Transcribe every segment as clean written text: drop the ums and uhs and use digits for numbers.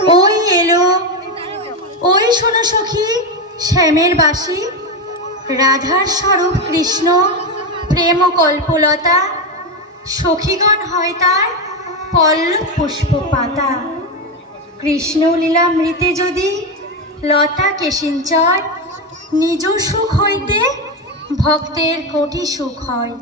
ওই এলো, ওই শোনো সখী শ্যামের বাসি, রাধার স্বরূপ কৃষ্ণ প্রেম কল্পলতা, সখীগণ হয় তার পল্লব পুষ্প পাতা। কৃষ্ণ লীলামৃতে যদি লতা কেশিঞ্চর, নিজ সুখ হইতে ভক্তের কোটি সুখ হয়।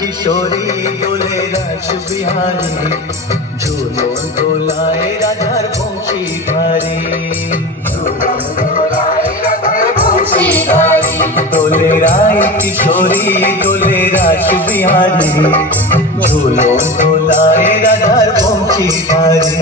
किशोरी डोले रास बिहारी, झूलो डोलाए राधार बंशीधारी। डोले राय किशोरी डोले रास बिहारी, झूलो डोलाए राधार बंशीधारी।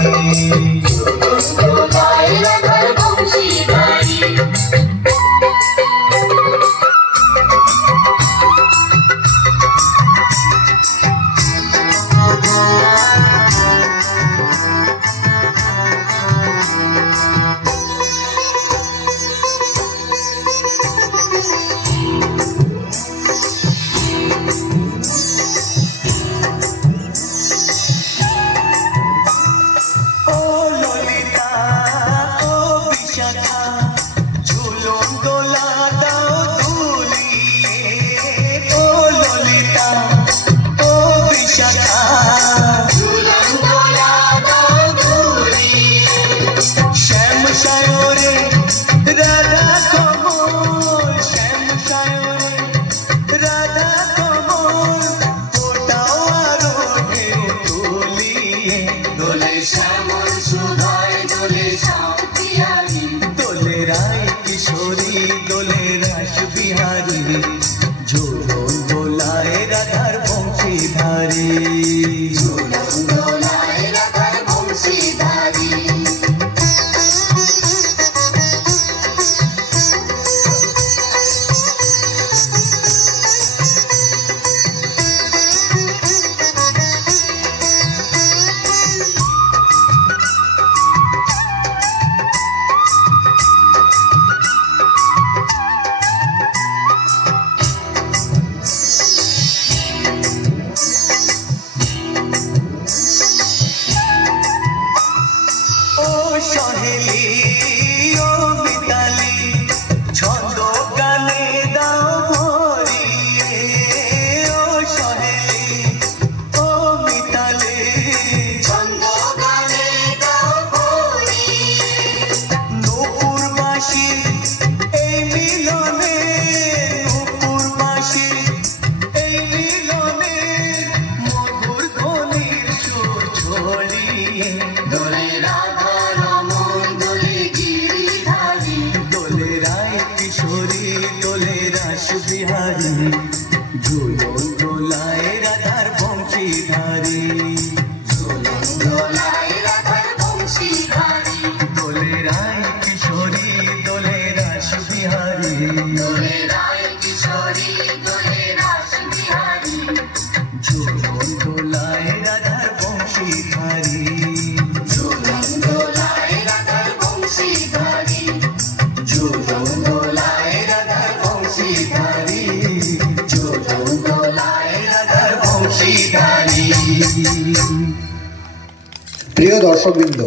প্রিয় দর্শকবৃন্দ,